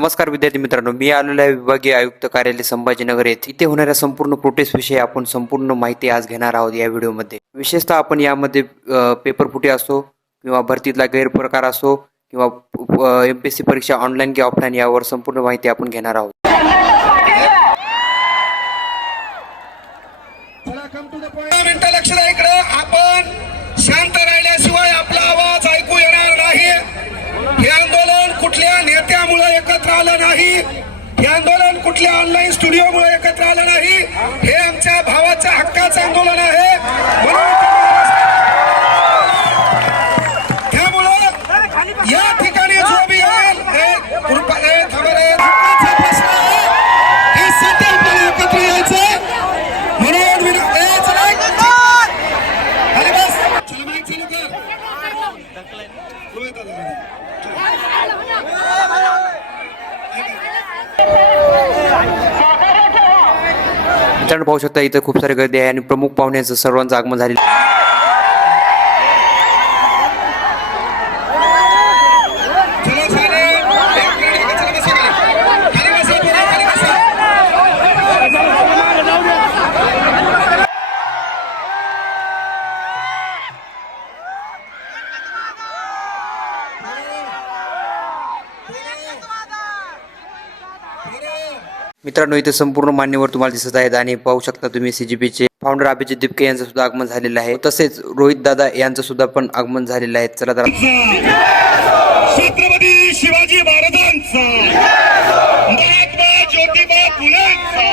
नमस्कार विद्यार्थी मित्रांनो, मी आलेलो आहे विभागीय आयुक्त कार्यालय संभाजीनगर येथे. इथे होणाऱ्या संपूर्ण प्रोटेस्ट विषयी आपण संपूर्ण माहिती आज घेणार आहोत या व्हिडिओमध्ये. विशेषतः आपण यामध्ये पेपर फुटे असो किंवा भरतीतला गैरप्रकार असो किंवा MPSC परीक्षा ऑनलाईन किंवा ऑफलाईन यावर संपूर्ण माहिती आपण घेणार आहोत. लक्ष द्या इकडे. आपण शांत राहिल्याशिवाय आपला आवाज ऐकू येणार नाही. हे आंदोलन कुठल्या नेत्यामुळे एकत्र आलं नाही. हे आंदोलन कुठल्या ऑनलाईन स्टुडिओमुळे एकत्र आलं नाही. हे आमच्या भावाच्या हक्काचं आंदोलन आहे. त्यामुळे या ठिकाणी जो बी येईल एकत्र यायचं म्हणून आणि बस चला माईक चालू कर. मित्रांनो पाहू शकता इथं खूप सारी गर्दी आहे आणि प्रमुख पाहुण्यांचं सर्वांचं आगमन झाले. मित्रांनो इथे संपूर्ण मान्यवर तुम्हाला दिसत आहेत आणि पाहू शकता तुम्ही CGPचे फाउंडर अभिजित दिपके यांचं सुद्धा आगमन झालेलं आहे. तसेच रोहित दादा यांचं सुद्धा पण आगमन झालेलं आहे. चला तर छत्रपती शिवाजी महाराजांचा, महात्मा ज्योतिबा फुलेंचा,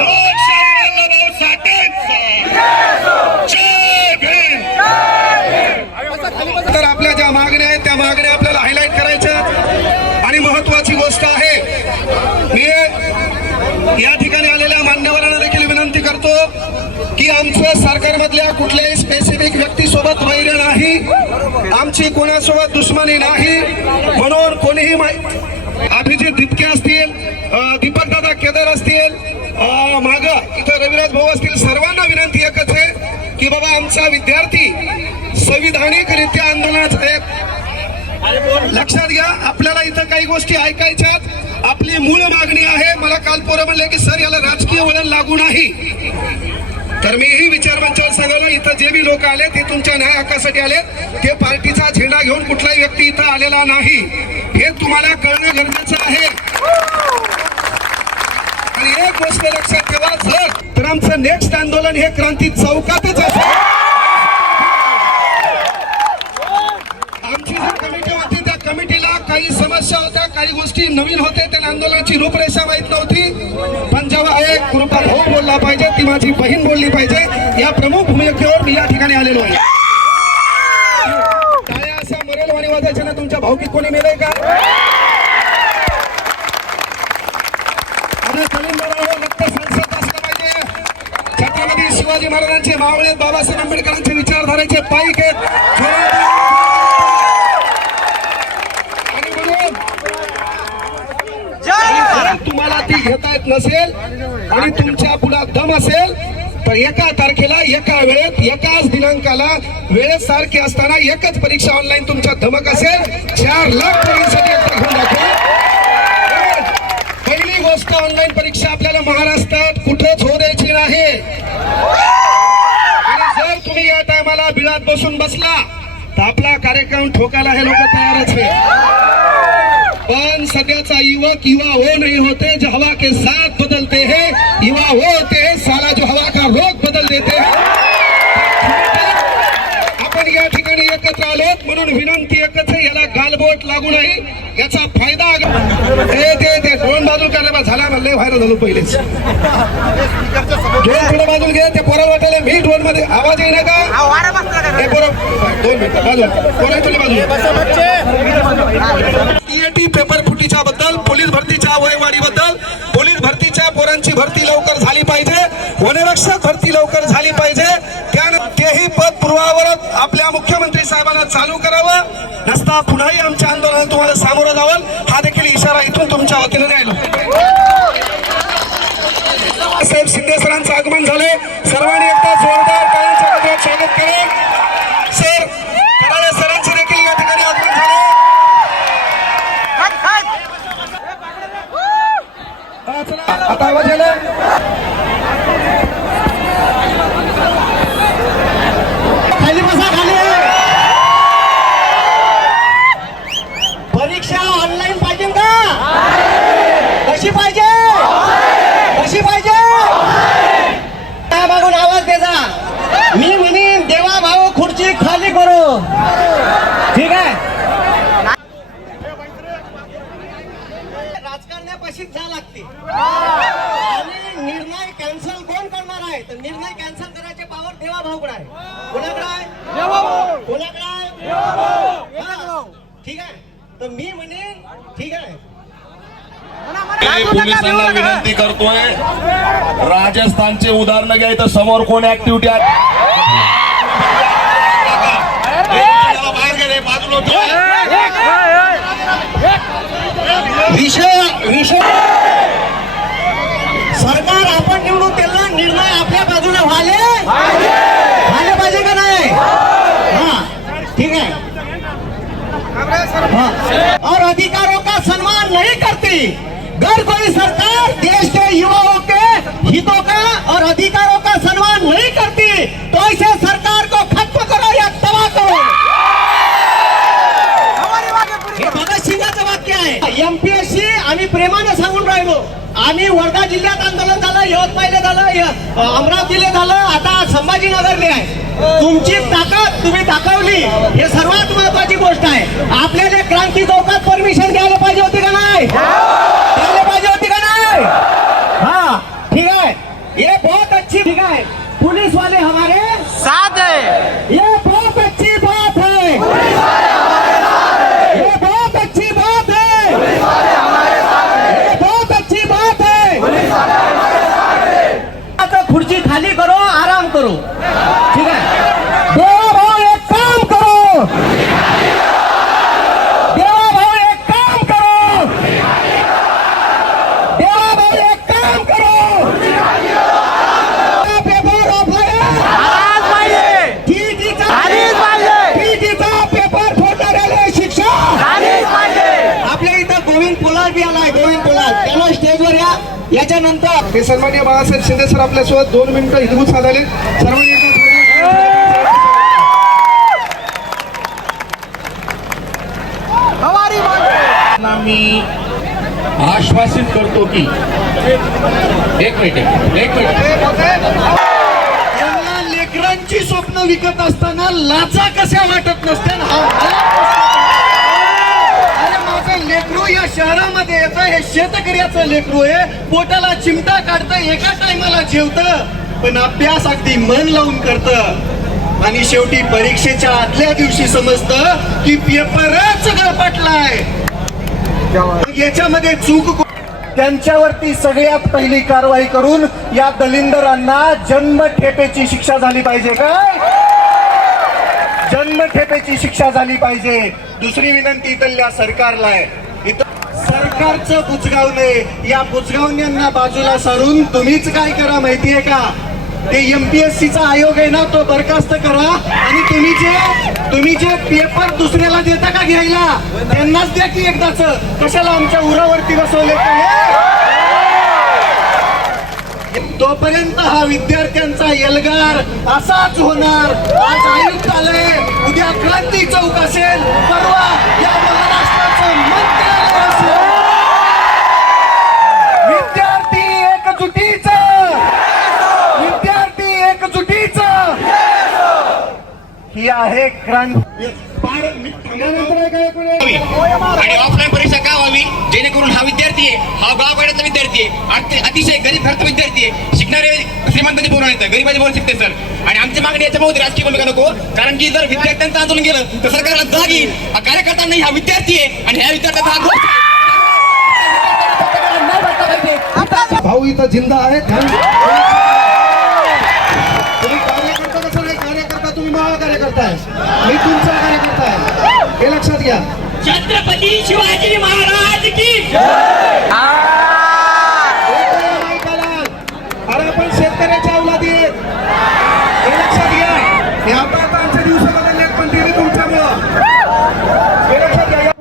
लोकशाहीर अण्णाभाऊ साठेंचा जय भीम. तर आपल्या ज्या मागण्या आहेत त्या मागण्या आपल्याला हायलाइट करायच्या आणि महत्वाची गोष्ट आहे, मी या ठिकाणी आलेल्या मान्यवरांना देखील विनंती करतो की आमचं सरकारमधल्या कुठल्याही स्पेसिफिक व्यक्तीसोबत वैर नाही, आमची कोणासोबत दुश्मनी नाही. म्हणून कोणीही अभिजित दिपके असतील, दीपक दादा केदार असतील, माग इथं रविराज भाऊ असतील, सर्वांना विनंती एकच आहे की बाबा आमचा विद्यार्थी संविधानिकरित्या आंदोलनात आहे. लक्षात घ्या, आपल्याला इथं काही गोष्टी ऐकायच्यात. आपली मूळ मागणी आहे. मला काल पोरं म्हणले की सर याला राजकीय वळण लागू नाही. तर मीही विचार मंचावर सांगितलं, इथं जे बी लोक आले ते तुमच्या न्याय हक्कासाठी आले. ते पार्टीचा झेंडा घेऊन कुठलाही व्यक्ती इथं आलेला नाही, हे तुम्हाला कळणं गरजेचं आहे. आणि एक गोष्ट लक्षात ठेवा, जर तर आमचं नेक्स्ट आंदोलन हे क्रांती चौकातच असेल. आमची जी कमिटी होती त्या कमिटीला काही समस्या होत्या, काही गोष्टी नवीन होते, त्या आंदोलनाची रूपरेषा माहित नव्हती. पण जेव्हा एक कृपा भाऊ बोलला पाहिजे, ती माझी बहीण बोलली पाहिजे, या प्रमुख भूमिकेवर मी या ठिकाणी आलेलो आहे. काय असा मरेल वाणी वाजायचे ना, तुमच्या भाऊकीत कोणी मेलंय का? संसद असलं पाहिजे. छत्रपती शिवाजी महाराजांचे मावळे, बाबासाहेब आंबेडकरांचे विचारधारेचे पाईक आहेत. तुम्हाला ती घेता येत नसेल आणि तुमच्या पुढे दम असेल तर एका तारखेला, एका वेळेत, एकाच दिनांकाला, वेळेत सारखी असताना एकच परीक्षा ऑनलाईन तुमच्या धमक असेल. 4 लाख पोरांसाठी एकदा घेऊन दाखवा. पहिली गोष्ट, ऑनलाईन परीक्षा आपल्याला महाराष्ट्रात कुठेच होऊ द्यायची नाही. आणि जर तुम्ही या टायमाला बिळात बसून बसला तर आपला कार्यक्रम ठोकायला हे लोक तयारच आहे. पण सध्याचा युवक युवा हो नहीं होते, जो हवा के साथ बदलते हैं. युवा हो होते हैं, साला जो हवा का रोग बदल देते हैं. आपण या ठिकाणी एकत्र आलोत म्हणून विनंती एकच आहे, याला गालबोट लागू नाही. याचा फायदा ते दोन बाजू करायला झाला म्हणले व्हायरल झालो पहिलेच. दोन पुढे बाजूला घे. ते पोरा वाटायला मी ड्रोन मध्ये आवाज येईल का? हे पोरं 2 मिनिटं बाजू पोरा तुला बाजू. EAT पेपर फुटीच्या बद्दल, पोलीस भरतीच्या वयवाढीबद्दल, पोलीस भरतीच्या पोरांची भरती लवकर झाली पाहिजे, वनरक्षक भरती लवकर झाली पाहिजे. त्यानंतर तेही पद पूर्वावर आपल्या मुख्यमंत्री साहेबांना चालू करावं, नसता पुन्हाही आमच्या आंदोलनात तुम्हाला सामोरं जावं. हा देखील इशारा इथून तुमच्या वतीने द्यायला. साहेब शिंदे सरांचं आगमन झाले. सर्वांनी एकदा जोरदार टाळ्यांच्या गजरात स्वागत केले. सर कराळे सरांचे देखील या ठिकाणी आगमन झाले. ठीक आहे तर मी म्हणेन ठीक आहे. पोलिसांना विनंती करतोय, राजस्थानचे उदाहरण घ्यायचं समोर कोण ऍक्टिव्हिटी आहे विषय सरकार आपण निवडून त्याला निर्णय आपल्या बाजूने व्हायला पाहिजे का नाही? हाँ ठीक है हाँ. और अधिकारों का सम्मान नहीं करती. अगर कोई सरकार देश के युवाओं के हितों का और अधिकारों का सम्मान नहीं करती तो ऐसे सरकार को खत्म करो या तबाह करो. हे भगत सिंगाचं वाक्य आहे. एमपीएससी आम्ही प्रेमाने सांगून राहिलो. आम्ही वर्धा जिल्ह्यात आंदोलन झालं, यवतमाळला झालं, अमरावतीला झालं, आता संभाजीनगरले आहे. तुमची ताकद तुम्ही दाखवली, हे सर्वात महत्वाची गोष्ट आहे. आपल्याला क्रांती चौकात परमिशन घ्यायला पाहिजे होती का नाही? घ्यायला पाहिजे होती का नाही? हाँ ठीक है, ये बहुत अच्छी ठीक है. पुलिस वाले हमारे साथ है, ये बहुत अच्छी बात है. ये बहुत अच्छी बात है. ये बहुत अच्छी बात है. आता खुर्ची खाली करो, आराम करो. ठीक है, देवा भाऊ एक काम करो. देवा भाऊ एक काम करो. देवा भाऊ एक काम करो. पेपर टीटीचा पेपर फोडणाऱ्याला शिक्षा. आपल्या इथं गोविंद पोलाद बी आलाय. गोविंद पोलाद त्याला स्टेजवर याच्यानंतर हे सन्माननीय बाळासाहेब शिंदे सर आपल्यासोबत 2 मिनिटं हितगुज साधले. सर्वांनी मी आश्वासित करतो की एक मिनिट यांना लेकरांची स्वप्न विकत असताना लाजा कशा वाटत नसत्या. अरे माझं लेकरू या शहरामध्ये येतं, हे शेतकऱ्याचं लेकरू आहे. पोटाला चिमटा काढतं, एका टायमाला जेवतं, पण अभ्यास अगदी मन लावून करतं. आणि शेवटी परीक्षेच्या आदल्या दिवशी समजतं की पेपरच गळपटलाय. याच्यामध्ये चूक त्यांच्यावरती सगळ्यात पहिली कारवाई करून या दलिंदरांना जन्मठेपेची शिक्षा झाली पाहिजे. काय जन्मठेपेची शिक्षा झाली पाहिजे. दुसरी विनंती इथल्या सरकारला आहे. इथं सरकारचं बुजगावणे, या बुजगावण्यांना बाजूला सारून तुम्हीच काय करा माहितीये का? ते एमपीएससीचा आयोग आहे ना, तो बरखास्त करा. आणि तुम्ही जे पेपर दुसऱ्याला देता का घ्यायला, त्यांनाच द्या की एकदाच. कशाला आमच्या उरावरती बसवले? तोपर्यंत हा विद्यार्थ्यांचा एल्गार असाच होणार. आज आयुक्त आलंय, उद्या क्रांती चौक असेल, परवा या महाराष्ट्राचं मंत्रालय असेल. विद्यार्थी एकजुटीचं ही आहे क्रांती. आणि ऑफलाईन परीक्षा का व्हावी, जेणेकरून हा विद्यार्थी आहे, हा गावगाड्याचा विद्यार्थी आहे, अतिशय गरीब घरचा विद्यार्थी आहे. शिकणारे श्रीमंतांनी बोलून येतं, गरीबाची बोलू शकते सर. आणि आमच्या मागणी याच्यामध्ये राजकीय भूमिका नको, कारण की जर विद्यार्थ्यांचं आंदोलन गेलं तर सरकारला जागी कार्यकर्ता नाही, हा विद्यार्थी आहे. आणि ह्या विद्यार्थ्यांचा हा गोष्ट भाऊ इथं जिंदा आहे. तुम्ही कार्यकर्ता कसं नाही, कार्यकर्ता तुम्ही माझा कार्यकर्ता आहे, मी तुमचा कार्यकर्ता आहे, हे लक्षात घ्या. छत्रपती शिवाजी महाराज की अरे आपण शेतकऱ्याच्या अवलादी आहेत, हे लक्षात घ्या. हे आता आमचे दिवस बदलले पण ते तुमच्यामुळं, हे लक्षात घ्या. एवढं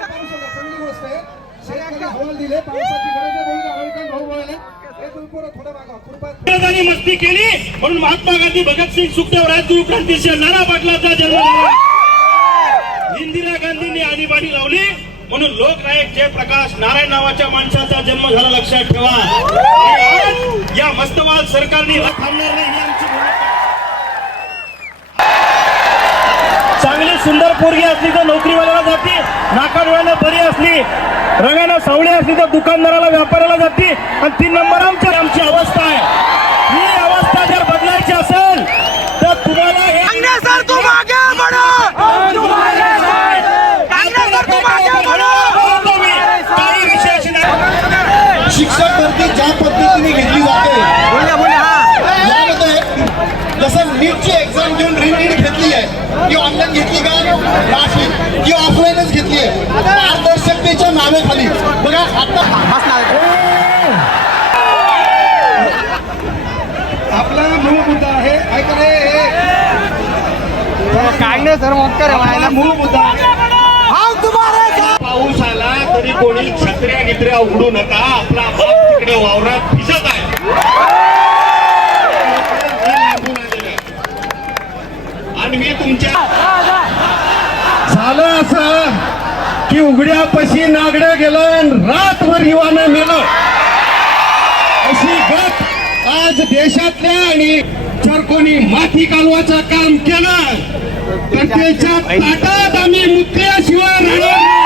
पाऊस होता, चांगली गोष्ट आहे. शेतकरी हवाल दिले, पावसाची गरज आहे, बहुत आरोग्य भाऊ बोलायला. हे तुम्ही पोरं थोडं मागा, कृपा मस्ती केली म्हणून महात्मा गांधी, भगतसिंग, सुखदेव, राजगुरू क्रांतीचे नाना पाटलाचा जन्म झाला. इंदिरा गांधींनी आणीबाणी लावली म्हणून लोकनायक जयप्रकाश नारायण नावाच्या माणसाचा जन्म झाला. लक्षात ठेवा. आज या मस्तवाल सरकारने थांबणार नाही ही आमची भूमिका. चांगली सुंदर पोरगी असली तर नोकरीवाल्याला जाते, नाकाडोळ्याला बरी असली, रंगाने सावळी असली तर दुकानदाराला, व्यापाऱ्याला जाते. आणि 3 नंबर आमची अवस्था आहे. ही अवस्था जर बदलायची असेल तर तुम्हाला शिक्षक भरती ज्या पद्धतीने घेतली जाते यामध्ये जसं नीटची एक्झाम घेऊन रीनीट घेतली आहे ती ऑनलाईन घेतली का नाही ती ऑफलाईनच घेतली आहे पारदर्शकतेच्या नावेखाली बघा आता आपला मूळ मुद्दा आहे ऐका रे आपला मूळ मुद्दा आहे पाऊस आला तरी कोणी छत्र्या गित्र्या उघडू नका, आपला बाप तिकडे वावरात भिजत आहे. आणि मी तुमच्या झालं असं की उघड्यापाशी नागडं गेलं रातभर हिवानं नेलं अशी गत आज देशातल्या आणि जर कोणी माती कालवाचं काम केलं तर त्याच्या ताटात आम्ही मुतल्याशिवाय राहणार नाही.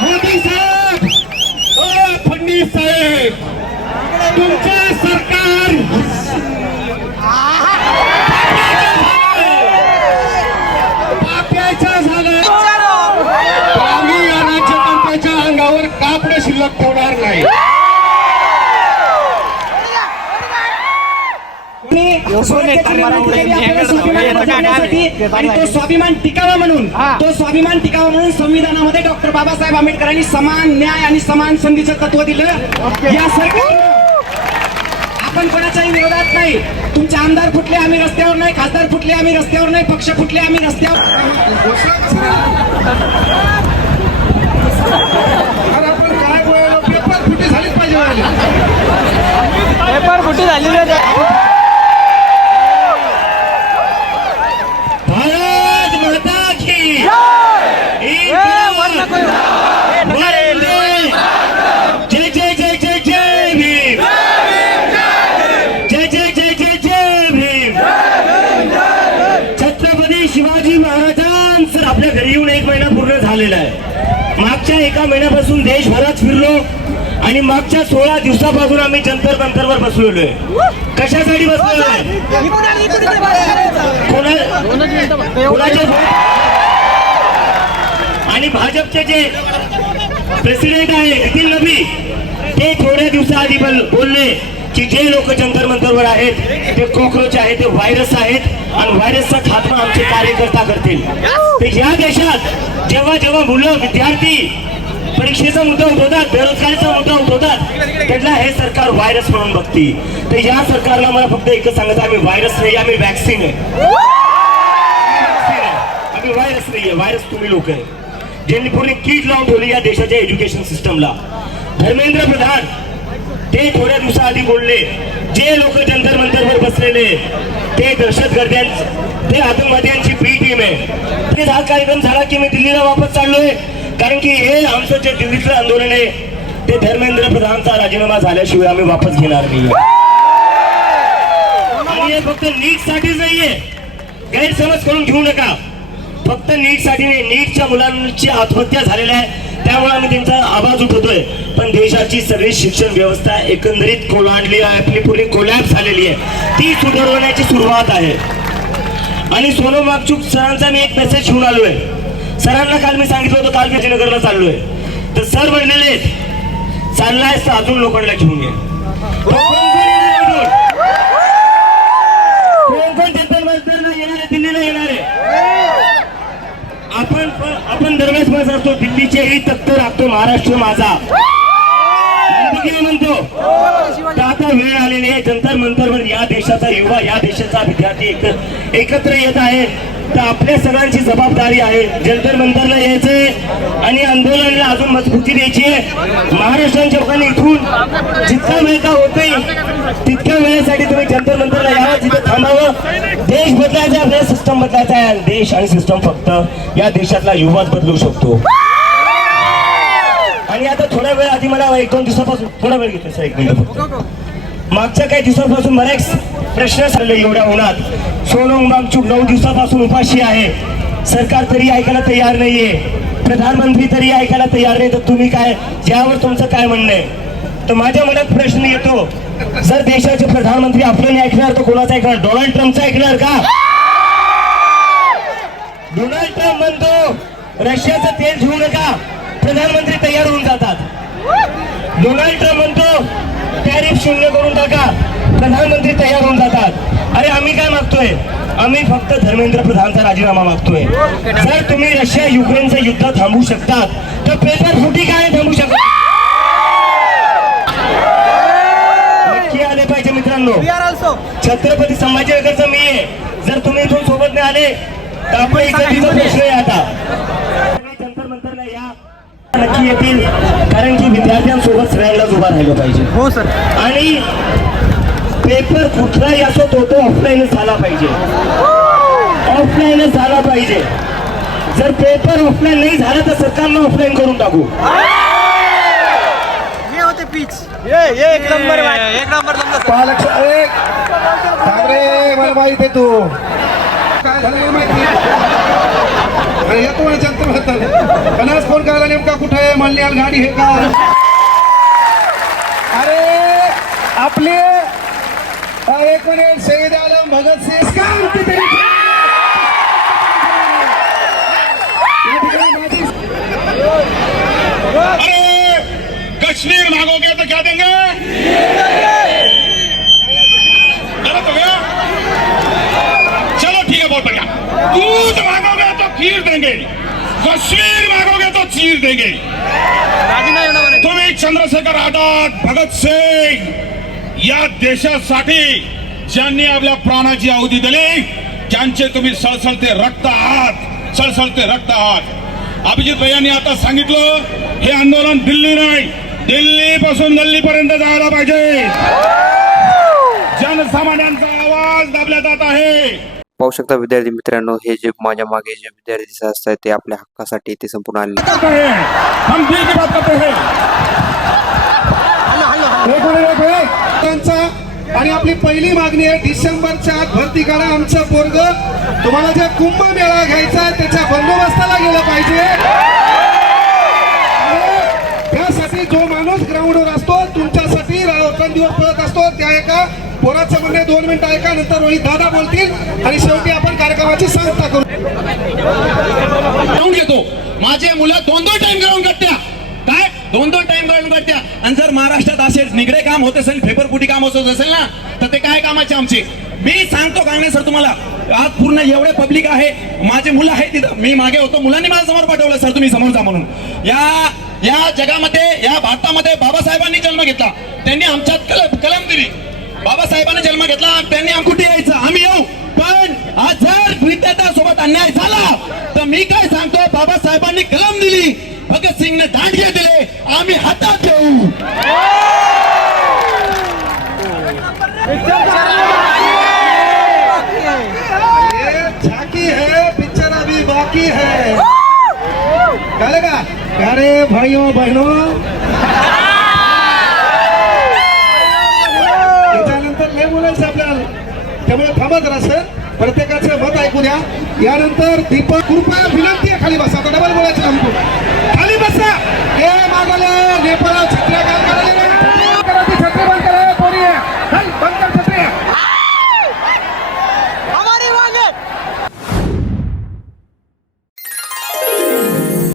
मोदी साहेब फडणवीस साहेब तुमचं सरकार पाप्याचं झालं आम्ही या राज्यकर्त्याच्या अंगावर कापड शिल्लक ठेवणार नाही. आणि तो स्वाभिमान टिकावा म्हणून संविधानामध्ये डॉक्टर बाबासाहेब आंबेडकरांनी समान न्याय आणि समान संधीचं तत्व दिलं. या सरकारनं आपण कोणाच्याही विरोधात नाही. तुमचे आमदार फुटले आम्ही रस्त्यावर नाही, खासदार फुटले आम्ही रस्त्यावर नाही, पक्ष फुटले आम्ही रस्त्यावर. आपण काय बोललो पेपर फुटी झालीच पाहिजे. भारत माता की जय जय जय जय जय भीम, जय जय जय जय जय भीम. छत्रपती शिवाजी महाराजांचं आपल्या घरी येऊन 1 महिना पूर्ण झालेला आहे. मागच्या 1 महिन्यापासून देशभरात फिरलो आणि मागच्या 16 दिवसापासून आम्ही जंतर मंतरवर बसलेलो आहे. कशासाठी बसलेलो आहे? आणि भाजपचे जे प्रेसिडेंट आहे नितीन नबी ते थोड्या दिवसाआधी बोलले की जे लोक जंतर मंतरवर आहेत ते कॉकरोच आहेत, ते व्हायरस आहेत आणि व्हायरसचा खात्मा आमचे कार्यकर्ता करतील. ते या देशात जेव्हा जेव्हा मुलं विद्यार्थी परीक्षेचा मुद्दा उठवतात, बेरोजगारीचा मुद्दा उठवतात, त्यांना हे सरकार व्हायरस म्हणून बघती. तर या सरकारला मला फक्त एकच सांगायचं, आम्ही व्हायरस नाही, आम्ही वॅक्सिन आहे. आम्ही व्हायरस नाहीये, व्हायरस तुम्ही लोक आहे ज्यांनी पूर्ण कीड लावून ठेवली या देशाच्या एज्युकेशन सिस्टमला. धर्मेंद्र प्रधान ते थोड्या दिवसाआधी बोलले जे लोक जंतर मंतरवर बसलेले ते दहशतगर्द्यांचे, ते आतंकवाद्यांची बी टीम आहे. हा कार्यक्रम झाला की मी दिल्लीला वापस चाललोय, कारण की हे आमचं जे दिल्लीतलं आंदोलन आहे ते धर्मेंद्र प्रधानचा राजीनामा झाल्याशिवाय आम्ही वापस घेणार नाही. आणि हे फक्त नीट साठीच नाहीये, गैरसमज करून घेऊ नका. फक्त नीट साठी नाही, नीटच्या मुलांची आत्महत्या झालेल्या आहे त्यामुळे आम्ही त्यांचा आवाज उठवतोय. पण देशाची सगळी शिक्षण व्यवस्था एकंदरीत कोलांडली आहे, आपली पूर्ण कोलॅप्स झालेली आहे, ती सुधारवण्याची सुरुवात आहे. आणि सोनम वांगचुक सरांचा मी एक मेसेज घेऊन आलोय. सरांना काल मी सांगितलं होतं काल विजयनगरला चाललोय, तर सर म्हणलेले चाललाय तर अजून लोकांना घेऊन ये. कोण जंतर मंतरला येणार आहे, दिल्लीला येणार आहे. आपण दरवेळेस म्हणत असतो दिल्लीचेही तख्त राखतो महाराष्ट्र माझा म्हणतो. तर आता वेळ आलेली आहे, जंतर मंतरवर या देशाचा युवा, या देशाचा विद्यार्थी एकत्र येत आहे. तर आपल्या सगळ्यांची जबाबदारी आहे जंतर मंतरला यायचंय आणि आंदोलनाला अजून मजबूती द्यायची आहे. महाराष्ट्राच्या लोकांनी इथून जितका वेळ का होतोय तितक्या वेळेसाठी तुम्ही जंतर मंतरला यावं, तिथे थांबावं. देश बदलायचा, आपल्याला सिस्टम बदलायचा आहे. देश आणि सिस्टम फक्त या देशातला युवाच बदलू शकतो. आणि आता थोड्या वेळ आधी मला 1-2 दिवसापासून थोडा वेळ घेतला सर, 1 मिनिट फक्त. मागच्या काही दिवसांपासून मला एक प्रश्न चालले एवढ्या उन्हात. सोनम वांगचुक 9 दिवसापासून उपाशी आहे, सरकार तरी ऐकायला तयार नाहीये, प्रधानमंत्री तरी ऐकायला तयार नाही, तर तुम्ही काय, यावर तुमचं काय म्हणणं आहे? तर माझ्या मनात प्रश्न येतो, जर देशाचे प्रधानमंत्री आपलं नाही ऐकणार तर कोणाचं ऐकणार? डोनाल्ड ट्रम्पचं ऐकणार का? डोनाल्ड ट्रम्प म्हणतो रशियाचं तेल घेऊ नका, प्रधानमंत्री तयार होऊन जातात. डोनाल्ड ट्रम्प म्हणतो टॅरिफ शून्य करून टाका, प्रधानमंत्री तयार होऊन जातात. अरे आम्ही काय मागतोय? आम्ही फक्त धर्मेंद्र प्रधानचा राजीनामा मागतोय. जर तुम्ही रशिया युक्रेनचं युद्ध थांबवू शकतात तर पेपर फुटी काय थांबवू शकतात? नक्की आले पाहिजे मित्रांनो. छत्रपती संभाजीनगरचा मी आहे. जर तुम्ही इथून सोबत नाही आले तर आपण इकडे प्रश्न आहे. आता जंतर मंतरला या, नक्की येतील, कारण की विद्यार्थ्यांसोबत सगळ्यांनाच उभा राहिलं पाहिजे. हो सर. आणि पेपर कुठलाही असो तो ऑफलाईनच झाला पाहिजे. ऑफलाईनच झाला पाहिजे. जर पेपर ऑफलाईन नाही झाला तर सरकारनं ऑफलाईन करून टाकू. हे होते पिच. एक नंबर एक नंबर. मला माहित आहे तू काय झालं मला माहिती. अरे येतो मला जंतर म्हणतात. कनास फोन करायला नेमका कुठे आहे? मल्याळ गाडी हे का? अरे आपले एक मिनिट. शहीद आलम भगत सिंग का म्हणते तरी? अरे कश्मीर मांगोगे तो क्या देंगे? गलत हो गया? चलो ठीक है, बहुत बढ़िया. दूध मांगोगे तो खीर देंगे, कश्मीर मांगोगे तो चीर देंगे. तुम्ही चंद्रशेखर आझाद, भगत सिंग या देशासाठी ज्यांनी आपल्या प्राणाची आहुती दिली, ज्यांचे तुम्ही सळसळते रक्त आहात, सळसळते रक्त आहात. अभिजित भैयांनी आता सांगितलं, हे आंदोलन दिल्ली नाही, दिल्लीपासून गल्लीपर्यंत जायला पाहिजे. जनसामान्यांचा आवाज दाबला जात आहे. पाहू शकता विद्यार्थी मित्रांनो, हे जे माझ्या मागे जे विद्यार्थी दिसत असतात ते आपल्या हक्कासाठी ते संपूर्ण आले. हम दिल की बात करते हैं. आणि आपली पहिली मागणी आहे, डिसेंबरच्या आत भरती करा. आमचं पोरग तुम्हाला जे कुंभमेळा घ्यायचा आहे त्याच्या बंदोबस्ताला गेलं पाहिजे. त्यासाठी जो माणूस ग्राउंडवर असतो, तुमच्यासाठी दिवस पळत असतो, त्या एका पोराचं म्हणणे 2 मिनिटं ऐका, नंतर रोहित दादा बोलतील आणि शेवटी आपण कार्यक्रमाची सांगता करू. ग्राउंड घेतो. माझे मुलं 2-2 टाइम ग्राउंड करत्या. काय 2-2 टाइम ग्राउंड करत्या. आणि जर महाराष्ट्रात असेल निगडे काम होत असेल, पेपरफुटी काम होत असेल ना, तर ते काय कामाचे आमचे? मी सांगतो कांगणे सर तुम्हाला, आज पूर्ण एवढे पब्लिक आहे, माझे मुलं आहेत तिथं. मी मागे होतो, मुलांनी मला समोर पाठवलं, सर तुम्ही समोर जा म्हणून. या जगामध्ये, या भारतामध्ये बाबासाहेबांनी जन्म घेतला, त्यांनी आमच्यात कलम दिली. बाबासाहेबांनी जन्म घेतला, त्यांनी कुठे यायचं, आम्ही येऊ. पण आज जर विद्यार्थ्यांसोबत अन्याय झाला तर मी काय सांगतो, बाबासाहेबांनी कलम दिली, भगत सिंगने दांडगे दिले, आम्ही हातात घेऊ. झाकी है, पिक्चर अभी बाकी है. कळलं का? अरे भाइयों बहनों, त्याच्यानंतर लय बोलायचं आपल्याला, त्यामुळे थांबत राहा सर. प्रत्येकाचं मत ऐकू द्या. यानंतर दीपक, कृपया विनंती